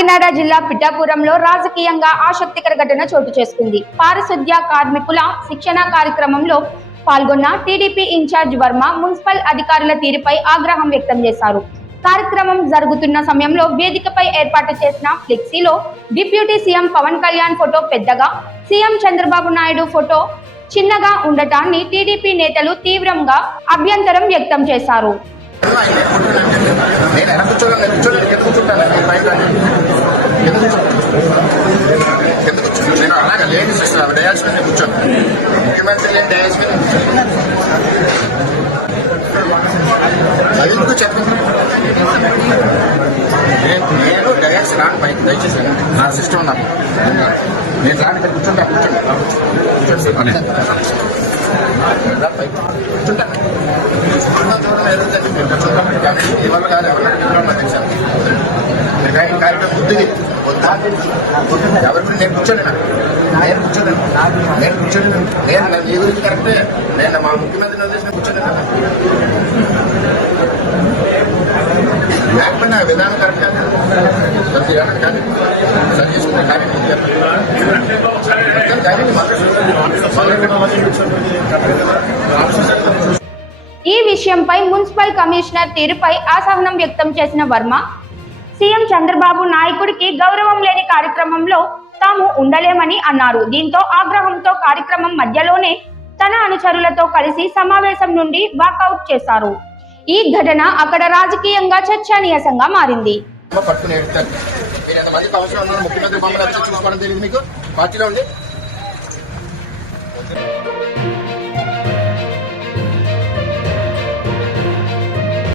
కాకినాడ జిల్లా పిఠాపురంలో రాజకీయంగా ఆసక్తికర ఘటన చోటు చేసుకుంది. పారిశుద్ధ్య కార్మికుల శిక్షణ కార్యక్రమంలో పాల్గొన్న టీడీపీ ఇన్ఛార్జ్ వర్మ మున్సిపల్ అధికారుల తీరుపై ఆగ్రహం వ్యక్తం చేశారు. కార్యక్రమం జరుగుతున్న సమయంలో వేదికపై ఏర్పాటు చేసిన ఫ్లెక్సీలో deputy CM Pawan Kalyan photo పెద్దగా, సీఎం చంద్రబాబు నాయుడు ఫోటో చిన్నగా ఉండటాన్ని టీడీపీ నేతలు తీవ్రంగా అభ్యంతరం వ్యక్తం చేశారు. నేను డయాస్ రాను పైకి దయచేసి నా సిస్టమ్ ఉన్నాను నేను రాని ఇక్కడ కూర్చుంటా కానీ ఇవాళ కాదు ఎవరైనా తెచ్చాను కార్యక్రమం బుద్ధిది ఎవరికి నేను కూర్చోండి నేను నీ గురించి కరెక్టే. నేను మా ముఖ్యమంత్రి ఉద్దేశం కూర్చోండి లేకపోయినా విధానం కరెక్ట్ కానీ సరి చేసుకునే ఈ విషయంపై మున్సిపల్ కమిషనర్ తీరుపై అసహనం వ్యక్తం చేసిన వర్మ, సీఎం చంద్రబాబు నాయకుడికి గౌరవం లేని కార్యక్రమంలో తాము ఉండలేమని అన్నారు. దీంతో ఆగ్రహంతో కార్యక్రమం మధ్యలోనే తన అనుచరులతో కలిసి సమావేశం నుండి వాకౌట్ చేశారు. ఈ ఘటన అక్కడ రాజకీయంగా చర్చనీయాంశంగా మారింది. ముఖ్యమంత్రి బొమ్మలు వచ్చి చూసుకోవడం తెలియదు మీకు పార్టీలో ఉండి